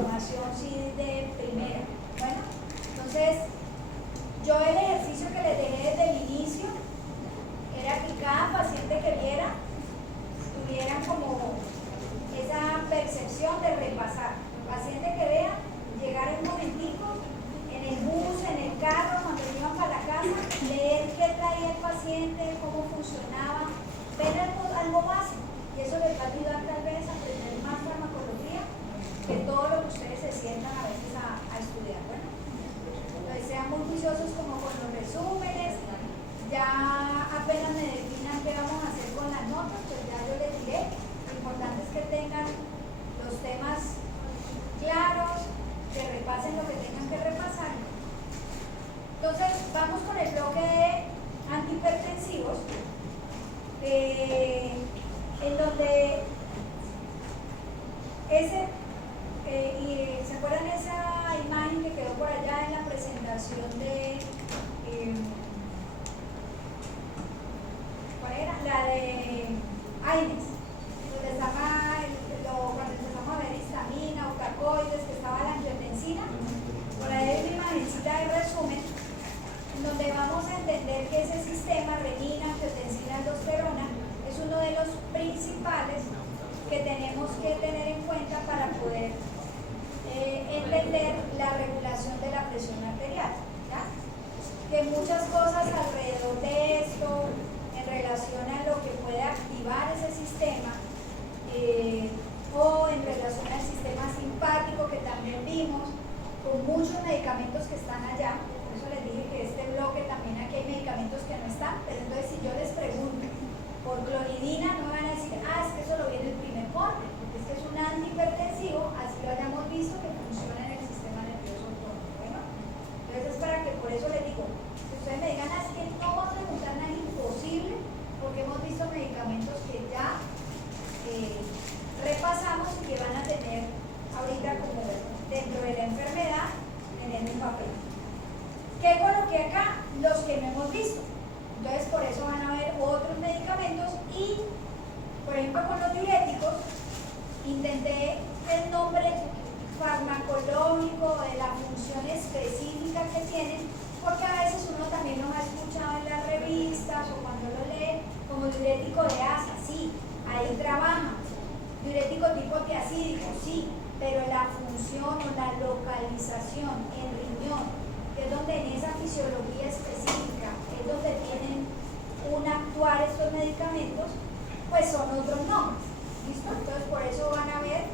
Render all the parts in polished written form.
información sí de primera. Bueno, entonces yo el ejercicio que les dejé desde el inicio era que cada paciente que viera tuviera como esa percepción de repasar. El paciente que vea, llegar un momentico en el bus, en el carro, cuando iban para la casa, leer qué traía el paciente, cómo funcionaba, ver algo básico. Y eso les va a ayudar tal vez a aprender más farmacología que todo lo que ustedes se sientan a veces a estudiar. Bueno, entonces sean muy juiciosos como con los resúmenes. Ya apenas me definan qué vamos a hacer con las notas, pues ya yo les diré. Lo importante es que tengan los temas claros, que repasen lo que tengan que repasar. Entonces vamos con el bloque de antihipertensivos, en donde ¿se acuerdan esa imagen que quedó por allá en la presentación de ¿cuál era? La de AINES, donde estaba cuando empezamos a ver histamina, eutacoides, que estaba la angiotensina. Por ahí hay una imagencita de resumen en donde vamos a entender que ese sistema, renina, angiotensina, aldosterona, es uno de los principales que tenemos que tener en cuenta para poder entender la regulación de la presión arterial, ¿ya? Que muchas cosas alrededor de esto, en relación a lo que puede activar ese sistema, o en relación al sistema simpático que también vimos, con muchos medicamentos que están allá. Por eso les dije que este bloque también aquí hay medicamentos que no están, pero entonces si yo les pregunto por clonidina, no me van a decir, es que eso lo viene el primer corte, porque es que es un antihipertensivo, así lo hayamos visto que funciona en el sistema nervioso autónomo. Bueno, entonces es para que por eso les digo, si ustedes me digan, es que no va a preguntar nada imposible, porque hemos visto medicamentos que ya repasamos y que van a tener ahorita como dentro de la enfermedad en un papel. ¿Qué coloqué acá? Los que no hemos visto. Entonces por eso van a ver otros medicamentos y, por ejemplo, con los diuréticos intenté el nombre farmacológico de la función específica que tienen, porque a veces uno también los ha escuchado en las revistas o cuando lo lee como diurético de asa, sí, ahí trabaja. Diurético tipo tiacídico, sí, pero la función o la localización en riñón, que es donde en esa fisiología específica es donde tienen un actuar estos medicamentos, pues son otros nombres. ¿Listo? Entonces por eso van a ver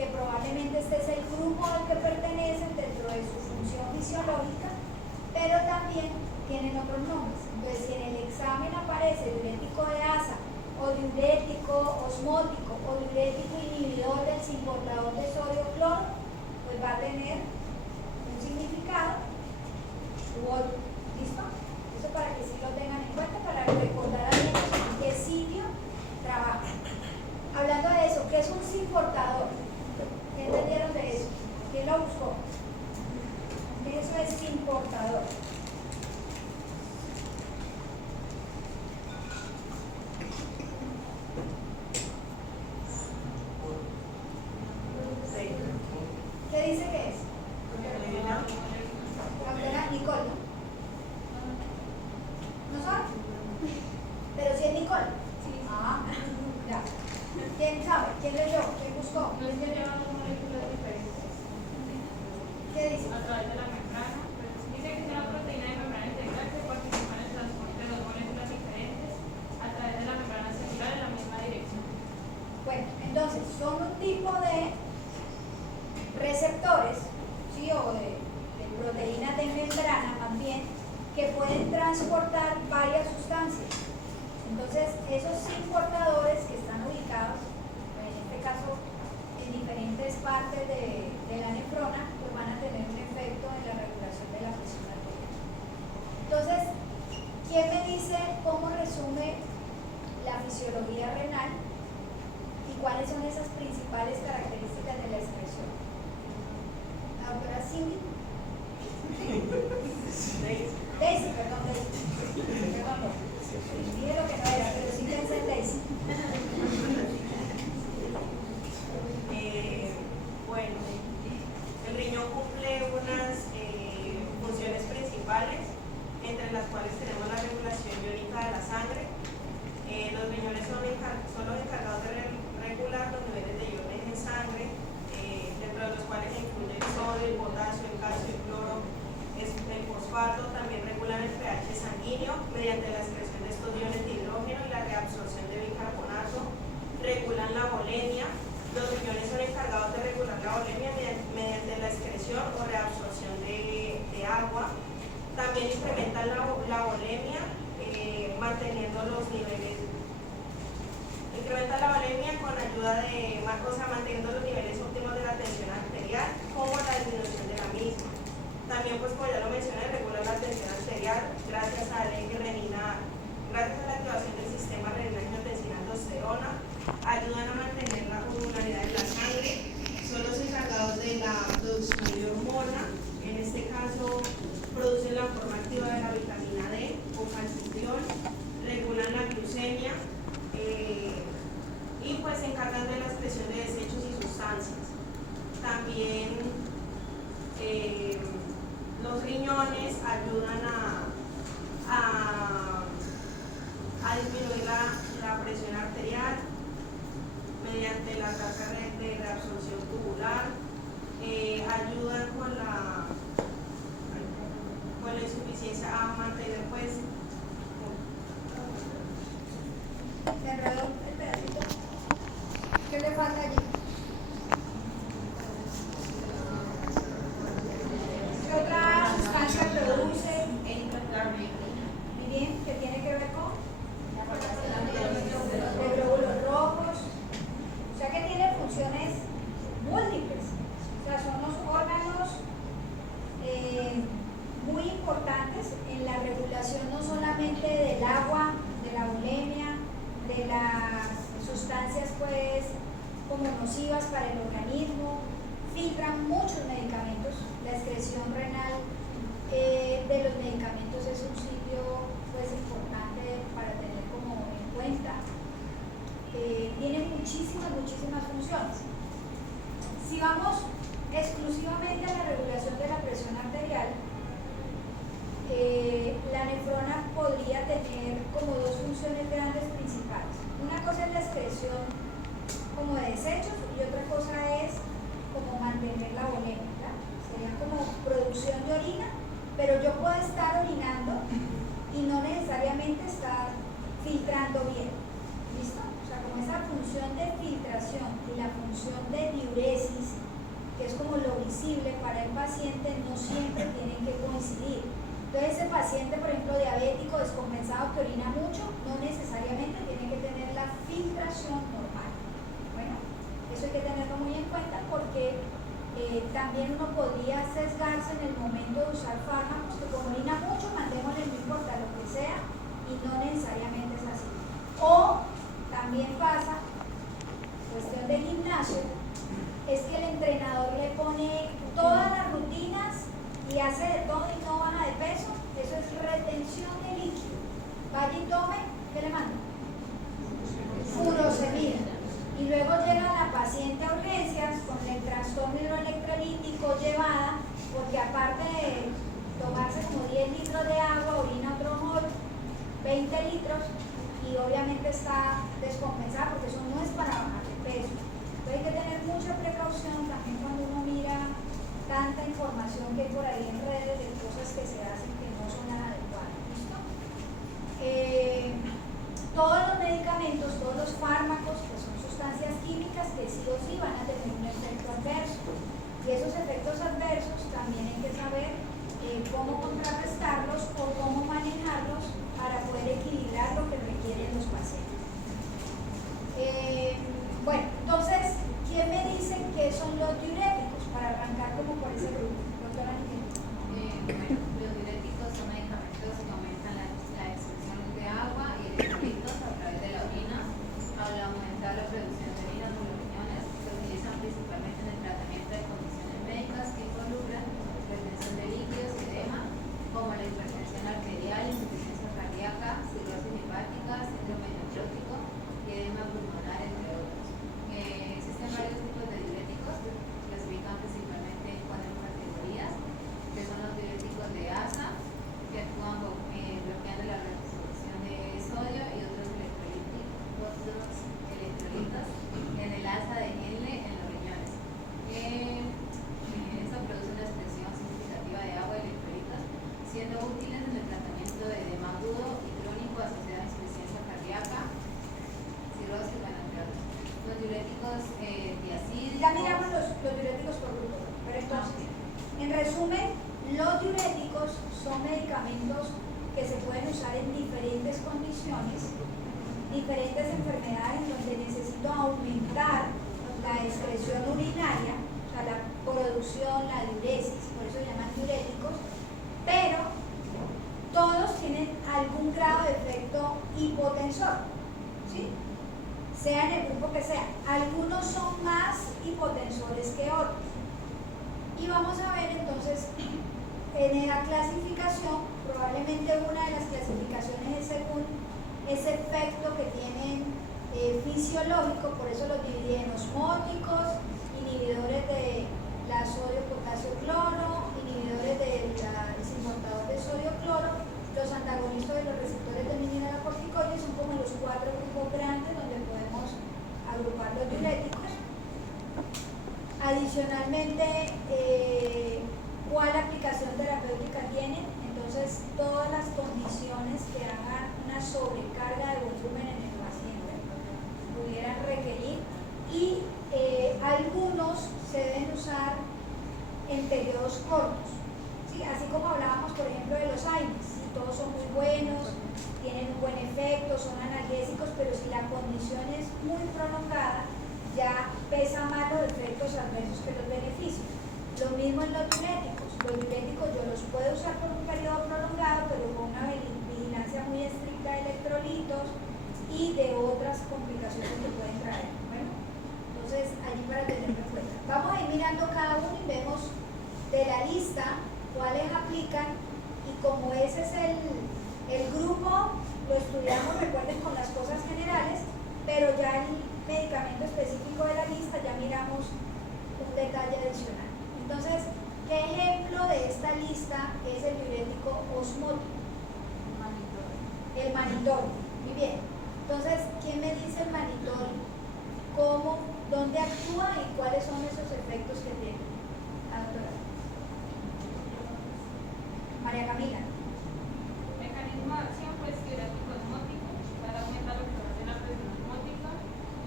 que probablemente este es el grupo al que pertenecen dentro de su función fisiológica, pero también tienen otros nombres. Entonces si en el examen aparece diurético de asa, o diurético osmótico, o diurético inhibidor del simportador de sodio-cloro, pues va a tener un significado u otro. ¿Listo? Eso para que sí lo tengan en cuenta, para recordar a bien en qué sitio trabajan. Hablando de eso, ¿qué es un simportador? ¿Qué entendieron de eso? ¿Quién lo buscó? Eso es simportador. ¿Qué dice que es? Nicole, ¿no? ¿No sabe? Pero si es Nicole. Sí. Ya. ¿Quién sabe? ¿Quién leyó? ¿Quién buscó? Los que llevan dos moléculas diferentes. ¿Qué dice? A través de la membrana. Dice que es una proteína de membrana integral que participa en el transporte de dos moléculas diferentes a través de la membrana celular en la misma dirección. Bueno, entonces son un tipo de receptores, ¿sí? O de proteínas de membrana más bien, que pueden transportar varias sustancias. Entonces esos importadores que están ubicados, en este caso en diferentes partes de la nefrona, pues van a tener un efecto en la regulación de la presión arterial. Entonces, ¿quién me dice cómo resume la fisiología renal y cuáles son esas principales características de la expresión? La doctora Cindy. Daisy, perdón, Daisy. Dije lo que no era, pero sí pensé en Daisy. controlan la volemia, manteniendo los niveles. Incrementa la volemia con ayuda de, manteniendo los niveles óptimos de la tensión arterial, como la disminución de la misma. También, pues como ya lo mencioné, regula la tensión arterial gracias a la activación del sistema renina-angiotensina-aldosterona, ayudan a mantener la osmolaridad de la sangre, son los encargados de la producción de hormona, en este caso producen la forma activa de la vitamina D o calcitriol, regulan la glucemia y pues se encargan de la excreción de desechos y sustancias. También los riñones ayudan a disminuir la presión arterial mediante la tasa de reabsorción tubular, ayudan con la insuficiencia a mantener pues. Se enredó el pedacito. ¿Qué le falta allí? ¿Qué otra sustancia produce? Muy bien, ¿qué tiene que ver con? De glóbulos rojos. O sea que tiene funciones múltiples. O sea, son los órganos muy importantes en la regulación no solamente del agua, de la bulimia, de las sustancias pues como nocivas para el organismo, filtran muchos medicamentos, la excreción renal de los medicamentos es un sitio pues importante para tener como en cuenta. Tiene muchísimas funciones. Si vamos exclusivamente a la regulación de la presión arterial, la nefrona podría tener como dos funciones grandes principales. Una cosa es la excreción como de desechos y otra cosa es como mantener la volemia, ¿verdad? Sería como producción de orina, pero yo puedo estar orinando y no necesariamente estar filtrando bien. ¿Listo? O sea, como esa función de filtración y la función de diuresis, que es como lo visible para el paciente, no siempre tienen que coincidir. Entonces ese paciente, por ejemplo, diabético, descompensado, que orina mucho, no necesariamente tiene que tener la filtración normal. Bueno, eso hay que tenerlo muy en cuenta porque también uno podría sesgarse en el momento de usar fármacos que como orina mucho, mandémosle, no importa lo que sea, y no necesariamente es así. O también pasa, cuestión de gimnasio, es que el entrenador le pone todas las rutinas y hace de todo y no baja de peso. Eso es retención de líquido. Vaya y tome, ¿qué le manda? Furosemida. Y luego llega la paciente a urgencias con el trastorno hidroelectrolítico llevada, porque aparte de tomarse como 10 litros de agua, orina otro mol, 20 litros, y obviamente está descompensada porque eso no es para bajar de peso. Entonces hay que tener mucha precaución también cuando uno mira tanta información que hay por ahí en redes de cosas que se hacen que no son nada adecuadas. ¿Listo? Todos los medicamentos, todos los fármacos, que son sustancias químicas que sí o sí van a tener un efecto adverso. Y esos efectos adversos también hay que saber cómo contrarrestarlos o cómo manejarlos para poder equilibrar lo que requieren los pacientes. Bueno, entonces, ¿quién me dice qué son los diuréticos? Para arrancar como por ese grupo. Doctora Ángel. Bueno, los diuréticos son medicamentos que aumentan la excreción de agua y electrolitos a través de la orina, al aumentar la producción de orina por los riñones. Se utilizan principalmente en el tratamiento de condiciones médicas que involucran retención de líquidos y edema, como la hipertensión arterial, insuficiencia cardíaca, cirrosis hepática, síndrome nefrótico y edema pulmonar, entre otros. Existen varios tipos de diuréticos, clasifican principalmente en 4 categorías, que son los diuréticos de ASA, que actúan bloqueando la reabsorción de sodio y otros electrolitos en el asa de Henle en los riñones. Esto produce una expresión significativa de agua y electrolitos, siendo útiles en el tratamiento de edema agudo y crónico asociado a insuficiencia cardíaca, cirrosis, bueno, entre otros. Los diuréticos diacídicos. Ya miramos los diuréticos por grupo, pero entonces, en resumen, los diuréticos son medicamentos que se pueden usar en diferentes condiciones, diferentes enfermedades donde necesito aumentar la excreción urinaria, o sea, la producción, la diuresis, por eso se llaman diuréticos, pero todos tienen algún grado de efecto hipotensor, ¿sí? Sea en el grupo que sea. Algunos son más hipotensores que otros. Y vamos a ver entonces en la clasificación, probablemente una de las clasificaciones es según ese efecto que tienen fisiológico, por eso los dividí en osmóticos, inhibidores de la sodio-potasio-cloro, inhibidores del transportador de sodio-cloro, los antagonistas de los receptores de mineralocorticoides, son como los 4 grupos grandes donde podemos agrupar los diuréticos. Adicionalmente, ¿cuál aplicación terapéutica tienen? Entonces, todas las condiciones que hagan una sobrecarga de volumen en el paciente pudieran requerir, y algunos se deben usar en periodos cortos, ¿sí? Así como hablábamos, por ejemplo, de los AINES, ¿sí? Todos son muy buenos, tienen un buen efecto, son analgésicos, pero si la condición es muy prolongada, ya pesa más los efectos adversos que los beneficios. Lo mismo en los diuréticos. Los diuréticos yo los puedo usar por un periodo prolongado, pero con una vigilancia muy estricta de electrolitos y de otras complicaciones que pueden traer. Bueno, entonces allí para tenerlo en cuenta. Vamos a ir mirando cada uno y vemos de la lista cuáles aplican, y como ese es el grupo, lo estudiamos, recuerden, con las cosas generales, pero ya el medicamento específico de la lista ya miramos un detalle adicional. Entonces, ¿qué ejemplo de esta lista es el diurético osmótico? El manitol. Muy bien. Entonces, ¿quién me dice el manitol? ¿Cómo? ¿Dónde actúa y cuáles son esos efectos que tiene? La doctora María Camila. Mecanismo de acción, pues diurético osmótico, para aumentar lo que va a ser la presión osmótica,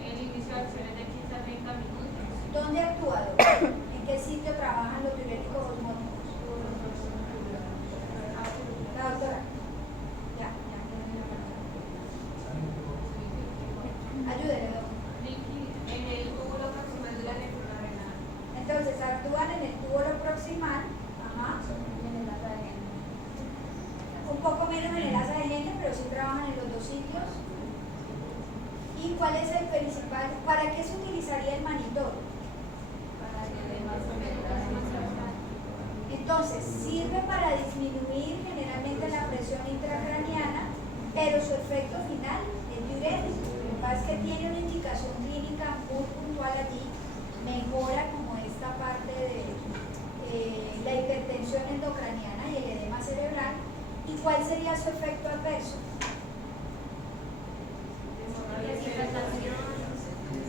el inicio de acciones de 15 a 30 minutos. ¿Dónde actúa, doctora? ¿En qué sitio trabajan los diuréticos osmóticos? La doctora. Ya. Ayúdele, doctora. En el túbulo proximal de la nefrona renal. Entonces, actúan en el túbulo proximal, ajá, un poco menos en el asa de Henle, pero sí trabajan en los dos sitios. ¿Y cuál es el principal? ¿Para qué se utilizaría el manitol? Entonces, sirve para disminuir generalmente la presión intracraniana, pero su efecto final es diurético. Lo que pasa es que tiene una indicación clínica muy puntual allí, mejora como esta parte de la hipertensión endocraniana y el edema cerebral. ¿Y cuál sería su efecto adverso?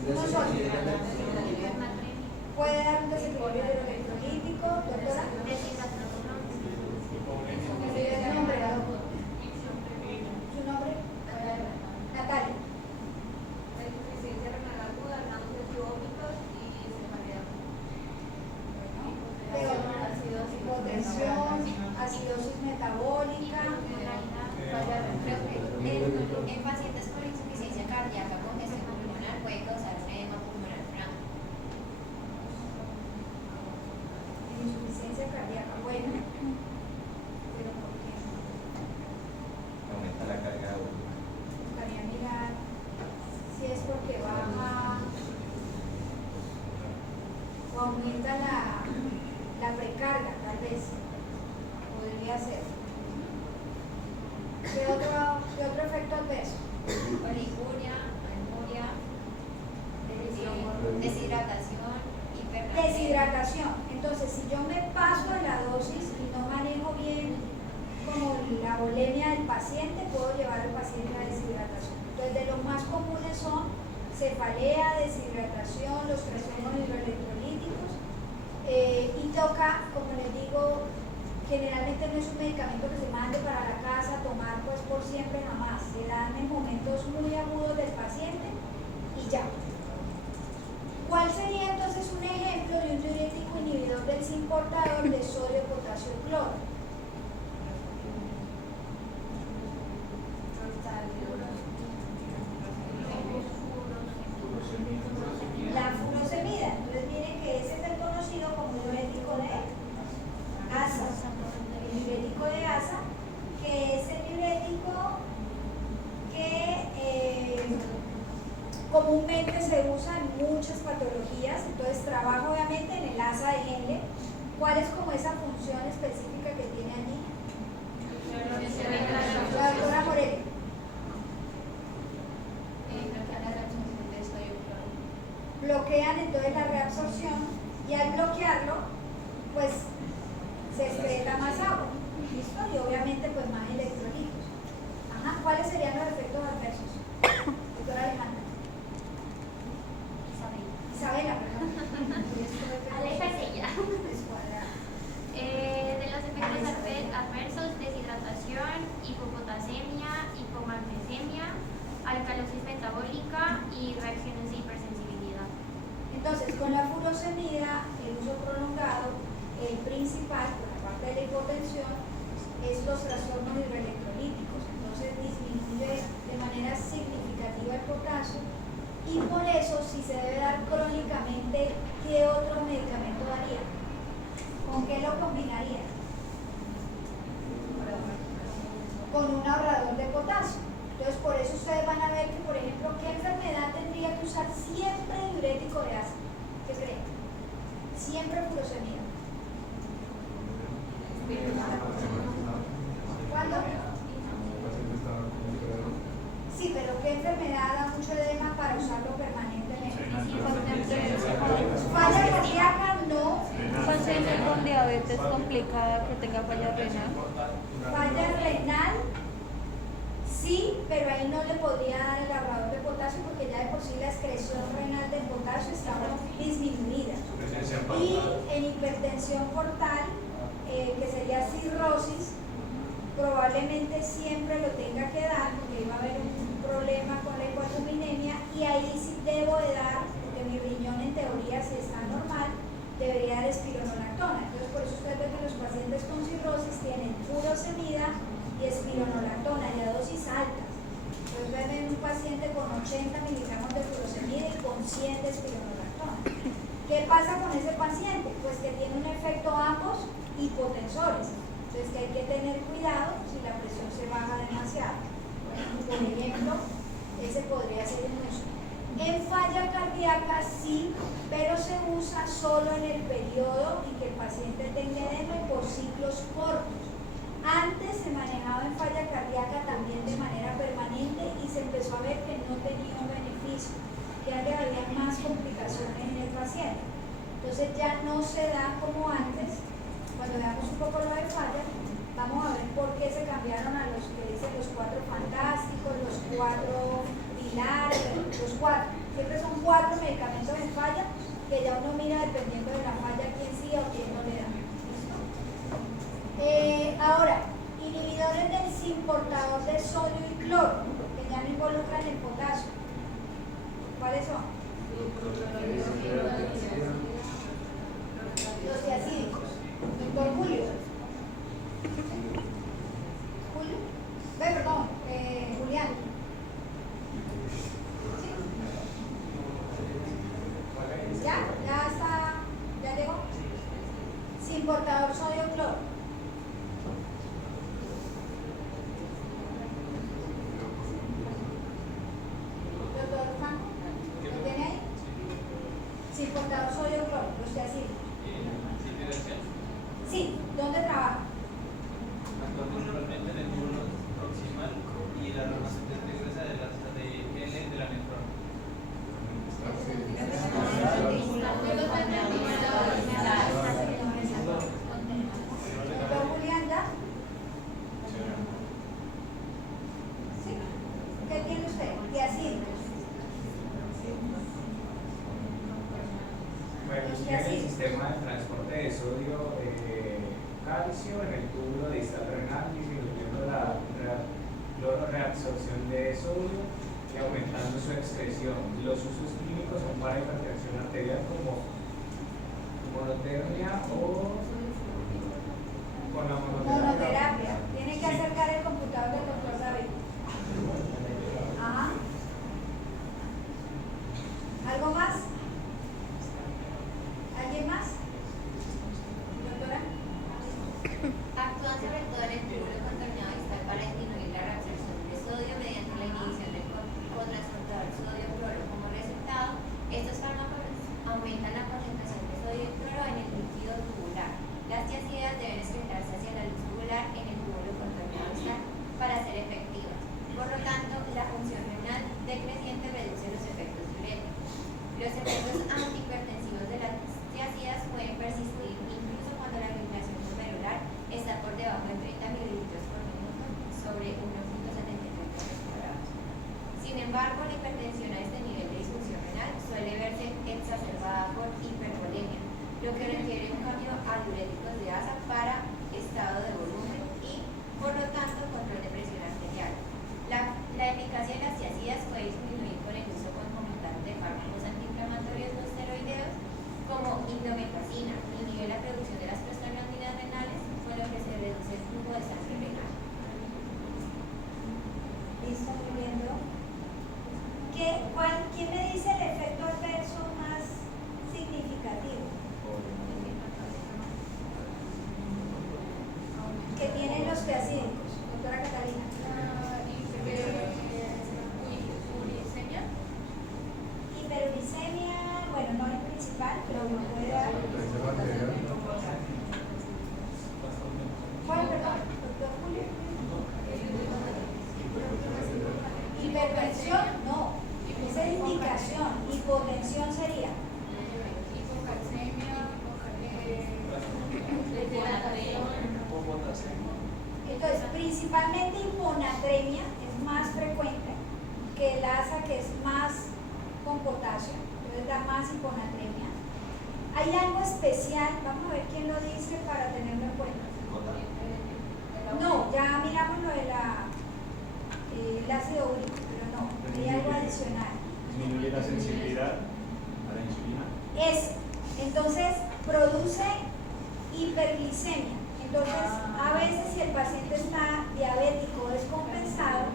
No solo. Puede dar un desequilibrio electrolítico, doctora. ¿El nombre, la doctora? ¿Su nombre? Natalia. Hipotensión, acidosis metabólica. En pacientes con insuficiencia cardíaca con congestión pulmonar puede causar un edema pulmonar franco. Insuficiencia cardíaca, bueno. ¿Pero por qué? Aumenta la carga de volumen. Buscaría mirar si es porque baja o aumenta la precarga, tal vez. Podría ser. ¿Qué otro efecto adverso? Oliguria, anuria, deshidratación, hipertrofia. Deshidratación. Entonces, si yo me paso de la dosis y no manejo bien como la volemia del paciente, puedo llevar al paciente a deshidratación. Entonces, de los más comunes son cefalea, deshidratación, los trastornos hidroelectrolíticos, y toca, como les digo, generalmente no es un medicamento que se mande para la casa a tomar pues por siempre, jamás. Se dan en momentos muy agudos del paciente y ya. ¿Cuál sería entonces un ejemplo de un diurético inhibidor del cis portador de sodio, potasio, cloro? patologías, entonces trabajo obviamente en el asa de Henle. ¿Cuál es como esa función específica que tiene allí? La doctora Moretti. Bloquean entonces la reabsorción y al bloquearlo, pues se excreta más agua, ¿listo? Y obviamente pues más electrolitos. Ajá, ¿cuáles serían los efectos adversos? Doctora Alejandra. Isabela, perdón. Aléjase ya. De los efectos adversos, deshidratación, hipopotasemia, hipomagnesemia, alcalosis metabólica y reacciones de hipersensibilidad. Entonces, con la furosemida, el uso prolongado, el principal, por la parte de la hipotensión, es los trastornos hidroelectrolíticos. Entonces, disminuye de manera significativa el potasio y por eso, si se debe dar crónicamente, ¿qué otro medicamento daría? ¿Con qué lo combinaría? Con un ahorrador de potasio. Entonces, por eso ustedes van a ver que, por ejemplo, ¿qué enfermedad tendría que usar siempre diurético de ácido? ¿Qué creen? Siempre furosemida. ¿Cuándo? Sí, pero ¿qué enfermedad da mucho edema para usarlo permanentemente? Falla cardíaca, no. Paciente con diabetes complicada que tenga falla renal. Falla renal, sí, pero ahí no le podría dar el ahorrador de potasio porque ya de por sí la excreción renal de potasio está disminuida. Y en hipertensión portal, que sería cirrosis, probablemente siempre lo tenga que dar porque va a haber un problema con la hipoalbuminemia y ahí sí debo de dar, porque mi riñón en teoría si está normal, debería dar espironolactona. Entonces por eso ustedes ven que los pacientes con cirrosis tienen furosemida y espironolactona y a dosis altas. Entonces ven un paciente con 80 miligramos de furosemida y con 100 de espironolactona. ¿Qué pasa con ese paciente? Pues que tiene un efecto ambos hipotensores. Entonces que hay que tener cuidado si la presión se baja demasiado. Por ejemplo, ese podría ser un uso. En falla cardíaca sí, pero se usa solo en el periodo en que el paciente tenga edema y por ciclos cortos. Antes se manejaba en falla cardíaca también de manera permanente y se empezó a ver que no tenía un beneficio, ya que había más complicaciones en el paciente. Entonces ya no se da como antes. Cuando veamos un poco lo de falla, vamos a ver por qué se cambiaron a los que dicen los 4 fantásticos, los 4 pilares, los 4. Siempre son 4 medicamentos en falla que ya uno mira dependiendo de la falla quién sí o quién no le da. ¿Listo? Ahora, inhibidores del simportador de sodio y cloro, que ya no involucran el potasio. ¿Cuáles son? Los diacídicos. Doctor Julio. Julio. Perdón, Julián. ¿Sí? ¿Ya? ¿Ya está? ¿Ya llegó? Sin portador sodio-cloro. Doctor Franco, ¿lo tiene ahí? Sin portador sodio-cloro, los diacídicos. Sí, ¿dónde trabaja? Actualmente en el turno proximal y la normación de regresa de las de la nefrona. ¿Doctor Julián ya? ¿Sí? ¿Qué tiene usted? Diacídicos. Bueno, tiene el sistema de transporte de sodio calcio en el túbulo distal renal, disminuyendo la clorreabsorción de sodio y aumentando su excreción. Los usos clínicos son para hipertensión arterial como monotermia o con la Monoterapia. Tiene que acercar el computador del doctor David. Ajá. ¿Algo más? ¿Alguien más? Doctora. Actúan sobre todo en el túbulo contaminado distal para disminuir la reabsorción de sodio mediante la inhibición del cotransportador sodio-cloro. Como resultado, estos fármacos lo que requiere un cambio a diuréticos de asa para estado de volumen y, por lo tanto, control de presión arterial. La eficacia de las tiazidas puede disminuir con el uso concomitante de fármacos antiinflamatorios no esteroideos como indomethacina, inhibe la producción de las prostaglandinas renales, con lo que se reduce el flujo de sangre renal. ¿Listo? Muy bien, ¿no? ¿Quién me dice el efecto adverso más significativo que tienen los tiazídicos, doctora Catalina? Hiperuricemia, bueno, no es principal, pero me puede dar. ¿Cuál, perdón? ¿Doctor Julio? Hipertensión, no. Esa es indicación. Hipotensión sería. Entonces, principalmente hiponatremia es más frecuente que el ASA, que es más con potasio, entonces da más hiponatremia. Hay algo especial, vamos a ver quién lo dice para tenerlo en cuenta. No, ya miramos lo de el ácido úrico, pero no, hay algo adicional. Disminuye la sensibilidad a la insulina. Entonces produce hiperglicemia. Entonces, a veces si el paciente está diabético o descompensado,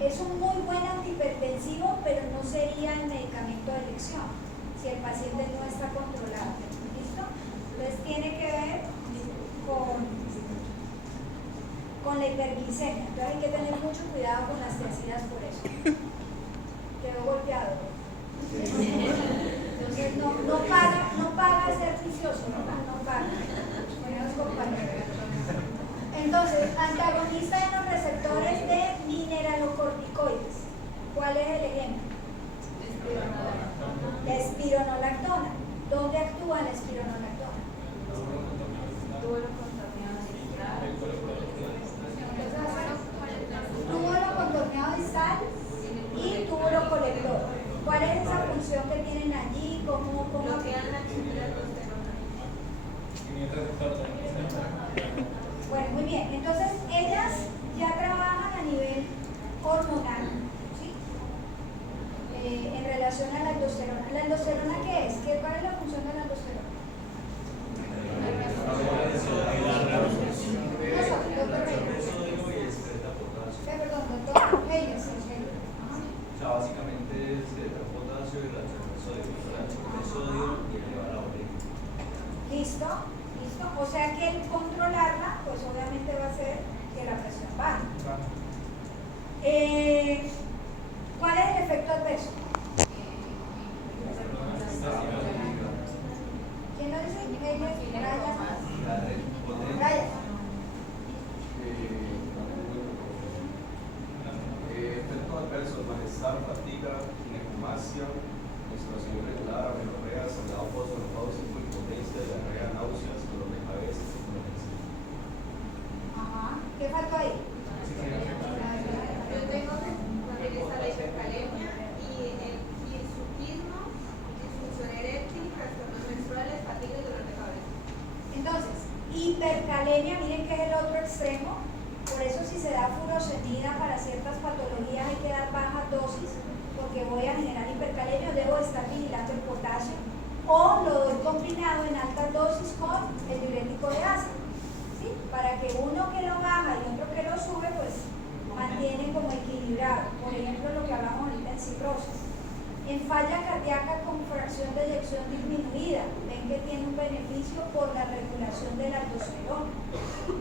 es un muy buen antihipertensivo, pero no sería el medicamento de elección si el paciente no está controlado. ¿Listo? Entonces tiene que ver con la hiperglicemia. Entonces hay que tener mucho cuidado con las tiazidas por eso. Quedó golpeado. Entonces no paga ser vicioso, no paga. Buenos compañeros. Entonces, antagonista de los receptores de mineralocorticoides. ¿Cuál es el ejemplo? La espironolactona. ¿Dónde actúa la espironolactona? Túbulo contorneado distal y túbulo colector. ¿Cuál es esa función que tienen allí? ¿Cómo Bloquean la acción de la testosterona. Bueno, muy bien. Entonces, ellas ya trabajan a nivel hormonal, ¿sí? En relación a la aldosterona. ¿La aldosterona qué es? ¿Cuál es la función de la aldosterona? Perdón, doctor Reyes. O sea, básicamente es el potasio y el sodio y elevar la orina. ¿Listo? ¿Listo? O sea que el controlarla, pues obviamente va a ser que la presión baje. ¿Cuál es el efecto adverso? ¿Quién lo dice? Brian. Efectos adversos: malestar, fatiga, ginecomastia, menstruación irregular, amenorrea, sangrado postmenopáusico, impotencia, diarrea, náuseas, dolor de cabeza, somnolencia. Ajá. ¿Qué faltó ahí? Yo tengo cuando está la hipercalemia y el hirsutismo, disfunción eréctil, trastornos menstruales, fatiga y dolor de cabeza. Entonces, hipercalemia, miren que es el otro extremo. Por eso si se da furosemida para ciertas patologías hay que dar baja dosis, porque voy a generar hipercalemia, debo estar vigilando el potasio, o lo doy combinado en altas dosis con el diurético de ácido, ¿sí? Para que uno que lo baja y otro que lo sube, pues mantiene como equilibrado. Por ejemplo, lo que hablamos ahorita en cirrosis. En falla cardíaca con fracción de eyección disminuida, ven que tiene un beneficio por la regulación del aldosterona.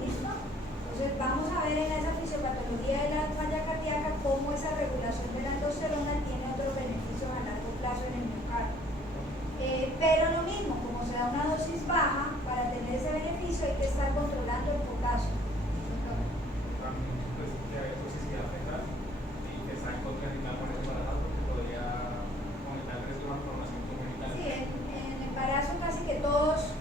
¿Listo? Entonces vamos a ver en esa fisiopatología de la falla cardíaca cómo esa regulación de la aldosterona tiene otros beneficios a largo plazo en el miocardio. Pero lo mismo, como se da una dosis baja, para tener ese beneficio hay que estar controlando el potasio. Pues que toxicidad fetal y que está en contra de por eso embarazo, porque podría aumentar el riesgo de malformación congenital. Sí, en el embarazo casi que todos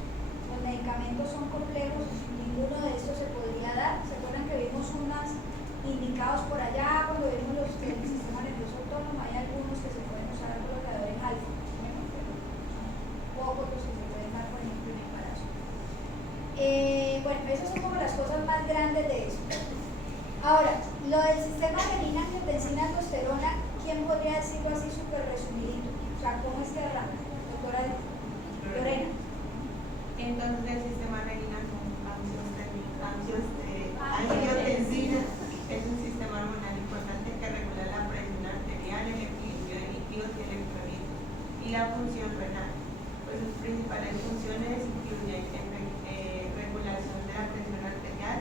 los medicamentos son complejos, ninguno de estos se podría dar. ¿Se acuerdan que vimos unas indicados por allá cuando vimos los del sistema nervioso autónomo? Hay algunos que se pueden usar al bloqueador en alfa, poco toxicidad. Bueno, esas son como las cosas más grandes de eso. Ahora, lo del sistema renina, angiotensina, aldosterona, ¿quién podría decirlo así súper resumidito? O sea, ¿cómo es que arranca? Doctora Lorena. Entonces el sistema renina con angiotensina es un sistema hormonal importante que regula la presión arterial, el equilibrio de líquidos y electrolitos y la función renal. Pues sus principales funciones incluyen regulación de la presión arterial,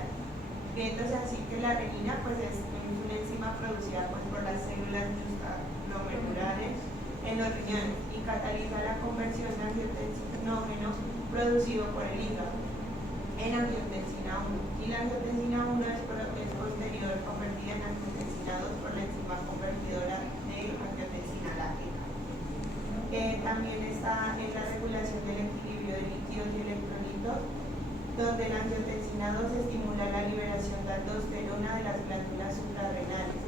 viéndose así que la renina pues es una enzima producida pues, por las células glomerulares en los riñones y cataliza la conversión de angiotensinógeno producido por el hígado en angiotensina 1, y la angiotensina 1 es posterior convertida en angiotensina 2 por la enzima convertidora de angiotensina láctica. También está en la regulación del equilibrio de líquidos y electrolitos, donde la angiotensina 2 estimula la liberación de aldosterona de las glándulas suprarrenales,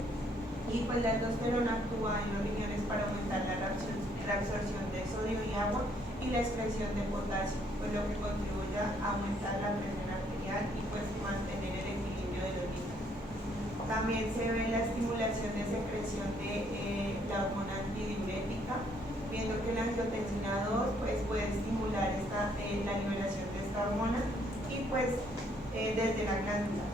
y pues la aldosterona actúa en los riñones para aumentar la reabsorción de sodio y agua y la excreción de potasio, pues lo que contribuye a aumentar la presión arterial y pues mantener el equilibrio de los líquidos. También se ve la estimulación de secreción de la hormona antidiurética, viendo que la angiotensina 2 pues, puede estimular la liberación de esta hormona y pues desde la glándula.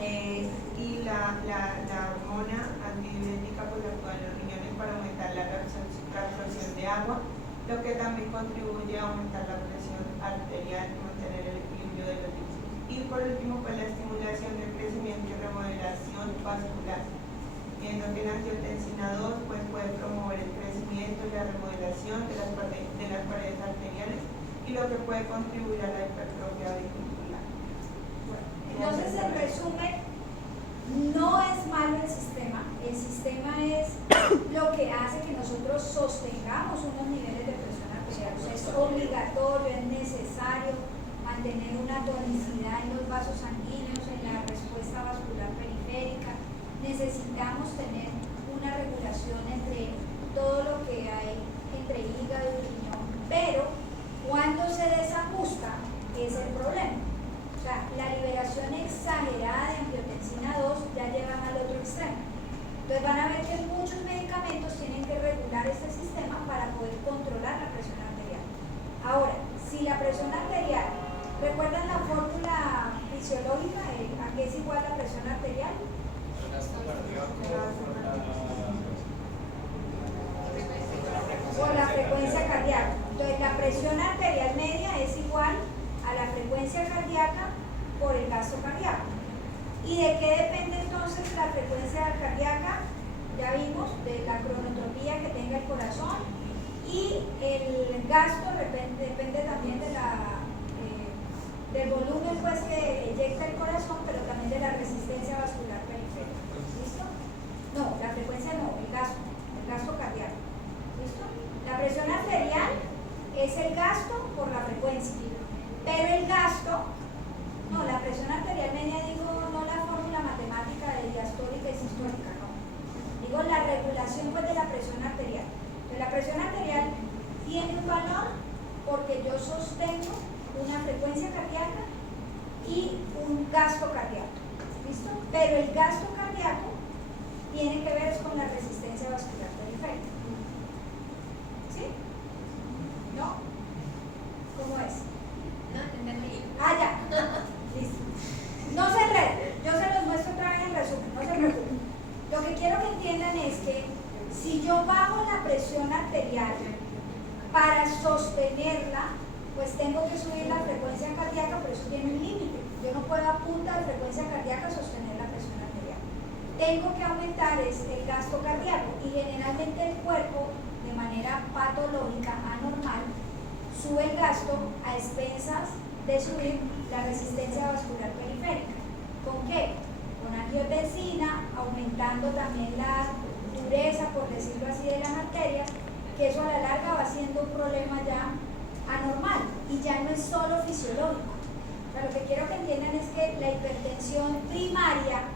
Y la hormona antidiurética pues actúa en los riñones para aumentar la reabsorción de agua, lo que también contribuye a aumentar la presión arterial y mantener el equilibrio de los líquidos. Y por último, pues la estimulación del crecimiento y remodelación vascular, viendo que la angiotensina 2 pues, puede promover el crecimiento y la remodelación de las paredes arteriales y lo que puede contribuir a la hipertrofia auricular. Entonces, en resumen, no es malo el sistema es lo que hace que nosotros sostengamos unos niveles de presión arterial. O sea, es obligatorio, es necesario mantener una tonicidad en los vasos sanguíneos, en la respuesta vascular periférica. Necesitamos tener una regulación entre todo lo que hay entre hígado y riñón, pero cuando se desajusta es el problema. O sea, la liberación exagerada de angiotensina 2 ya lleva al otro extremo. Entonces van a ver que muchos medicamentos tienen que regular este sistema para poder controlar la presión arterial. Ahora, si la presión arterial, ¿recuerdan la fórmula fisiológica? ¿A qué es igual la presión arterial? Por la frecuencia cardíaca. Entonces la presión arterial media es igual a la frecuencia cardíaca por el gasto cardíaco. ¿Y de qué depende entonces la frecuencia cardíaca? Ya vimos, de la cronotropía que tenga el corazón, y el gasto depende también de del volumen pues, que eyecta el corazón, pero también de la resistencia vascular periférica. ¿Listo? No, la frecuencia no, el gasto cardíaco. ¿Listo? La presión arterial es el gasto por la frecuencia, pero el gasto, no, la presión arterial media, digo, no la fórmula matemática de diastólica y sistólica, no. Digo la regulación pues, de la presión arterial. Entonces, la presión arterial tiene un valor porque yo sostengo una frecuencia cardíaca y un gasto cardíaco. ¿Listo? Pero el gasto cardíaco tiene que ver con la resistencia vascular periférica. ¿Sí? ¿No? ¿Cómo es? No, entendí. Ah, ya. Listo. No se enreden. Yo se los muestro otra vez en resumen. No se preocupen. Lo que quiero que entiendan es que si yo bajo la presión arterial para sostenerla, pues tengo que subir la frecuencia cardíaca, pero eso tiene un límite. Yo no puedo a punta de frecuencia cardíaca sostener la presión arterial. Tengo que aumentar el gasto cardíaco y generalmente el cuerpo, de manera patológica, anormal, sube el gasto a expensas de subir la resistencia vascular periférica. ¿Con qué? Con angiotensina, aumentando también la dureza, por decirlo así, de las arterias, que eso a la larga va siendo un problema ya anormal y ya no es solo fisiológico. O sea, lo que quiero que entiendan es que la hipertensión primaria,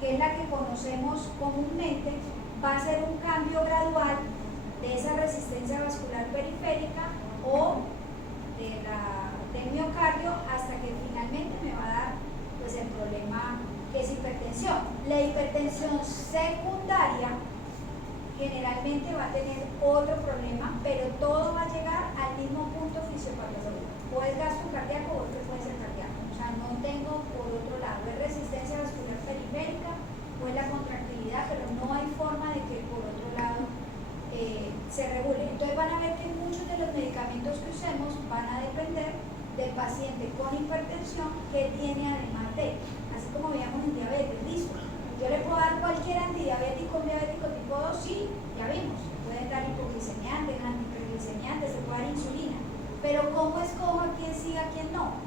que es la que conocemos comúnmente, va a ser un cambio gradual de esa resistencia vascular periférica o del miocardio hasta que finalmente me va a dar el problema que es hipertensión. La hipertensión secundaria generalmente va a tener otro problema, pero todo va a llegar al mismo punto fisiopatológico. O es gasto cardíaco o puede ser cardíaco. O sea, no tengo por otro lado, es resistencia vascular periférica o es la contractilidad, pero no hay forma de que por otro lado se regule. Entonces van a ver que muchos de los medicamentos que usemos van a depender del paciente con hipertensión que tiene además de, así como veíamos en diabetes, listo. Yo le puedo dar cualquier antidiabético, un diabético tipo 2, sí, ya vimos, pueden dar hipoglicemiantes, antihiperglicemiantes, se puede dar insulina, pero ¿cómo escojo a quién sí, a quién no?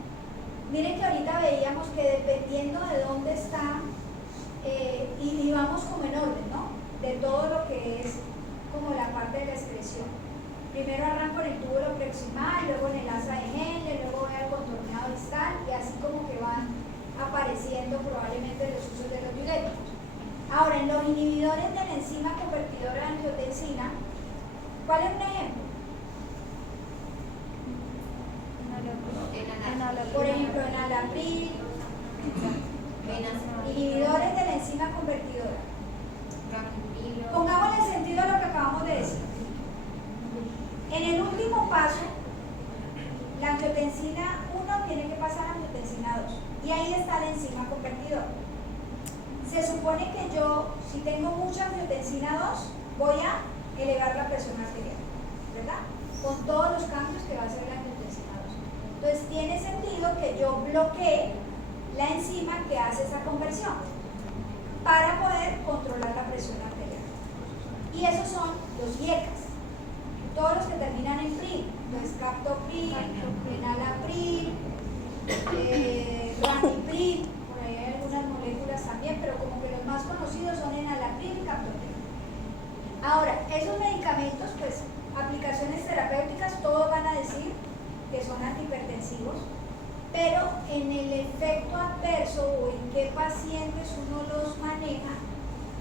Miren que ahorita veíamos que dependiendo de dónde está, y vamos como en orden, ¿no? De todo lo que es como la parte de la excreción. Primero arranco en el túbulo proximal, luego en el asa de Henle, luego voy al contorneado distal y así como que van apareciendo probablemente los usos de los diuréticos. Ahora, en los inhibidores de la enzima convertidora de angiotensina, ¿cuál es un ejemplo? Por ejemplo, enalapril, inhibidores de la enzima convertidora. Pongámosle sentido a lo que acabamos de decir. En el último paso, la angiotensina 1 tiene que pasar a angiotensina 2 y ahí está la enzima convertidora. Se supone que yo, si tengo mucha angiotensina 2, voy a elevar la presión arterial, ¿verdad? Con todos los cambios que va a hacer la angiotensina 2. Entonces tiene sentido que yo bloquee la enzima que hace esa conversión para poder controlar la presión arterial. Y esos son los IECAs. Todos los que terminan en PRIL, entonces captopril, enalapril, ramipril, por ahí hay algunas moléculas también, pero como que los más conocidos son enalapril y captopril. Ahora, esos medicamentos, pues, aplicaciones terapéuticas, todos van a decir que son antihipertensivos, pero en el efecto adverso o en qué pacientes uno los maneja,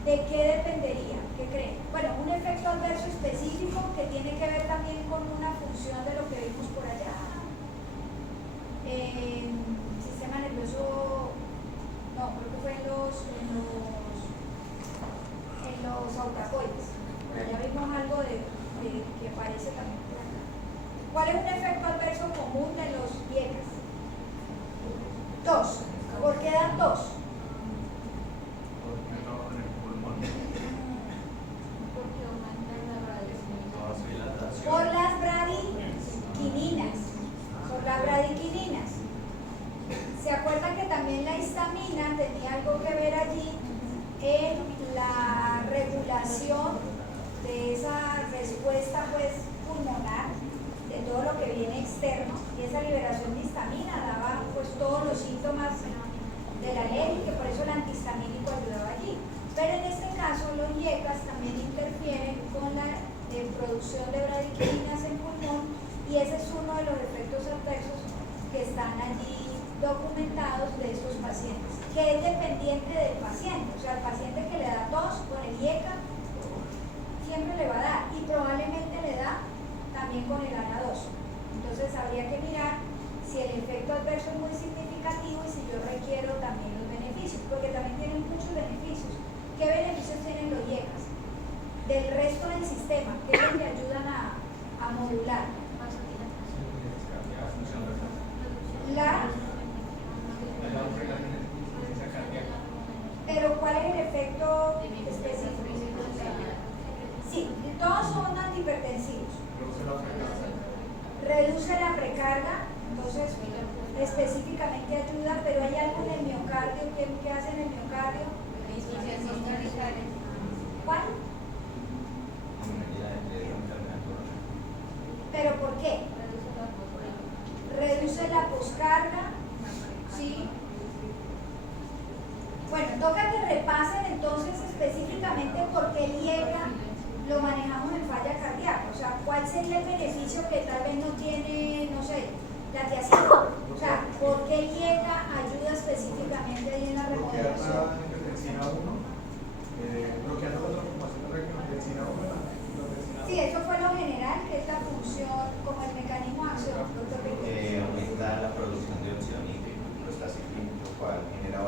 ¿de qué dependería? ¿Qué creen? Bueno, un efecto adverso específico que tiene que ver también con una función de lo que vimos por allá. Sistema nervioso, no, creo que fue en los autacoides. Por allá vimos algo que aparece también por acá. ¿Cuál es un efecto adverso común de los IECAs? Tos. ¿Por qué dan tos? Por las bradiquininas. Por las bradiquininas. ¿Se acuerdan que también la histamina tenía algo que ver allí en la regulación de esa respuesta pues pulmonar, de todo lo que viene externo, y esa liberación de histamina daba pues todos los síntomas de la alergia, que por eso el antihistamínico ayudaba allí? Pero en este caso los IECAs también interfieren con la producción de bradiquininas en pulmón, y ese es uno de los efectos adversos que están allí documentados de estos pacientes, que es dependiente del paciente. O sea, el paciente que le da tos con el IECA siempre le va a dar, y probablemente le da también con el ANA2. Entonces habría que mirar si el efecto adverso es muy significativo y si yo requiero también los beneficios, porque también tienen muchos beneficios. ¿Qué beneficios tienen los IECAs del resto del sistema? ¿Qué es lo que ayudan a modular? Pero ¿cuál es el efecto específico? Sí, todos son antihipertensivos. Reduce la precarga, entonces específicamente ayuda, pero hay algo en el miocardio. ¿Qué hace en el miocardio? ¿Cuál? ¿Pero por qué? Reduce la poscarga, ¿sí? Bueno, toca que repasen entonces específicamente por qué el IECA lo manejamos en falla cardíaca. O sea, ¿cuál sería el beneficio que tal vez no tiene, no sé, la tiacina? O sea, ¿por qué el IECA ayuda específicamente ahí en la remodelación? Bloqueando la transformación de angiotensina 1. Sí, eso fue lo general, que es la función, como el mecanismo de acción, doctor Rico. Aumenta la producción de óxido nítrico, prostaciclina, lo cual genera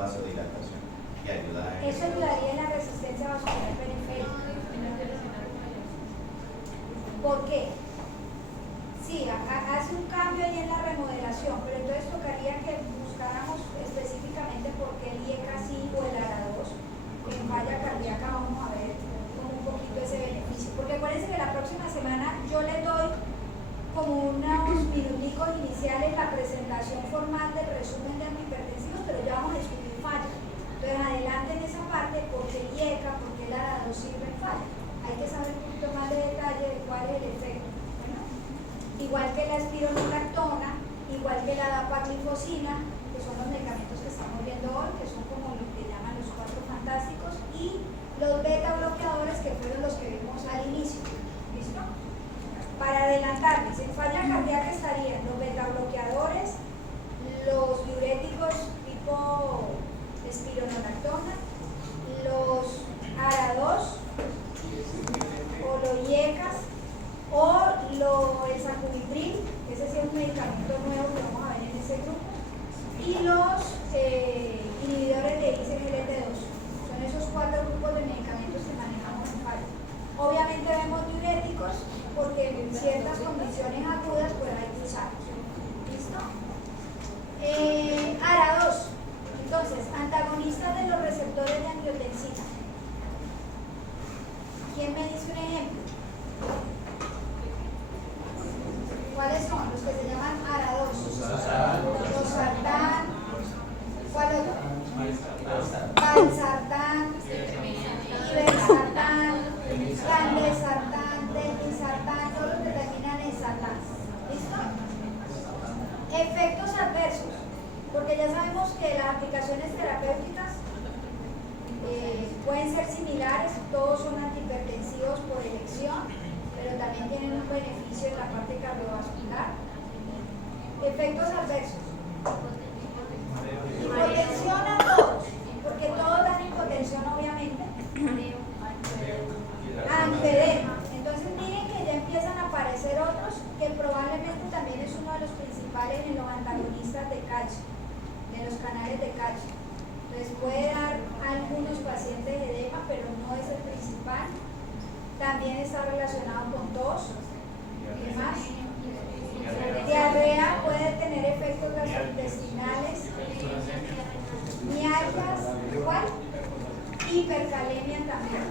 presentación formal del resumen de antihipertensivos, pero ya vamos a discutir falla. Entonces, adelante en esa parte, por qué el IECA, por qué el ARA2 sirve en falla. Hay que saber un poquito más de detalle de cuál es el efecto. Bueno, igual que la espironolactona, igual que la dapaglifosina, que son los medicamentos que estamos viendo hoy, que son como lo que llaman los 4 fantásticos, y los beta bloqueadores, que fueron los que vimos al inicio. ¿Listo? Para adelantarles, en falla cardíaca estarían los beta bloqueadores, los diuréticos tipo espironolactona, los ARA2 o los IECAS o el sacubitril, ese sí es un medicamento nuevo que vamos a ver en ese grupo, y los inhibidores de ICGLT2. Son esos 4 grupos de medicamentos que manejamos en falla. Obviamente vemos diuréticos porque en ciertas condiciones agudas pues hay que usarlos. ¿Listo? ARA2. Entonces, antagonistas de los receptores de angiotensina. ¿Quién me dice un ejemplo? ¿Cuáles son? Los que se llaman ARA2. Losartán. ¿Cuál otro? Valsartán, ibersartán, candesartán, telmisartán, todos los que terminan en sartán. ¿Listo? Efectos adversos, porque ya sabemos que las aplicaciones terapéuticas pueden ser similares, todos son antihipertensivos por elección, pero también tienen un beneficio en la parte cardiovascular. Efectos adversos. Hipotensión a todos, porque todos dan hipotensión obviamente. Angedema. Entonces miren que ya empiezan a aparecer otros que probablemente también es uno de los principales en los antagonistas de calcio, de los canales de calcio. Entonces puede dar a algunos pacientes edema, pero no es el principal. También está relacionado con tos. ¿Qué más? Diarrea, puede tener efectos gastrointestinales. Mialgias, igual. Hipercalemia también.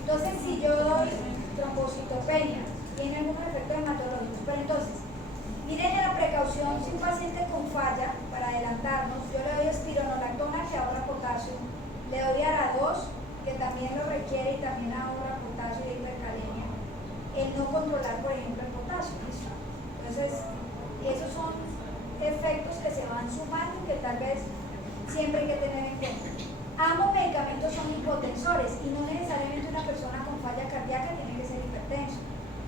Entonces, si yo doy trombocitopenia, tiene algunos efectos hematológicos. Pero entonces, miren la precaución, si un paciente con falla, para adelantarnos, yo le doy espironolactona que ahorra potasio, le doy ARA2, que también lo requiere y también ahorra potasio y hipercalemia. El no controlar, por ejemplo, el potasio. ¿Listo? Entonces, esos son efectos que se van sumando y que tal vez siempre hay que tener en cuenta. Ambos medicamentos son hipotensores y no necesariamente una persona con falla cardíaca tiene que ser hipertenso.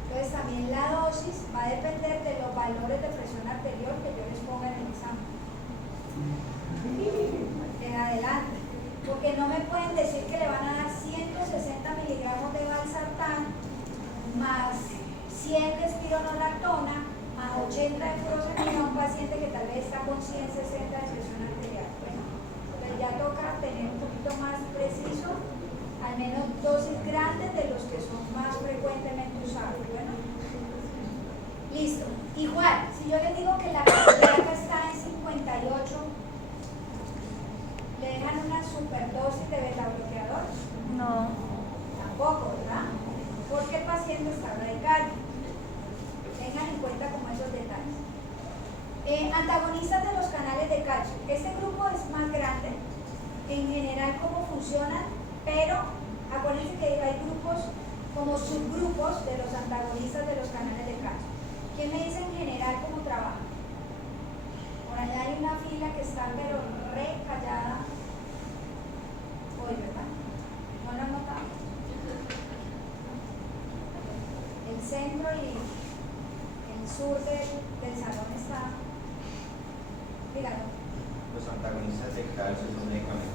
Entonces también la dosis va a depender de los valores de presión arterial que yo les ponga en el examen. En adelante. Porque no me pueden decir que le van a dar 160 miligramos de valsartán más 100 de espironolactona más 80 de furosemida a un paciente que tal vez está con 160 de presión arterial. Bueno, pues ya toca tener un poquito más preciso, al menos dosis grandes de los que son más frecuentemente usados. Bueno, listo. Igual, si yo les digo que la cardíaca está en 58, ¿le dejan una superdosis de beta bloqueador? No. Tampoco, ¿verdad? Porque el paciente está radical. Tengan en cuenta como esos detalles. Antagonistas de los canales de calcio. Este grupo es más grande, en general cómo funcionan, pero acuérdense que hay grupos como subgrupos de los antagonistas de los canales de calcio. ¿Quién me dice en general cómo trabajan? Por allá hay una fila que está pero re callada hoy, ¿verdad? ¿No lo han notado? El centro y el sur del salón está... Dígalo. Los antagonistas de calcio son medicamentos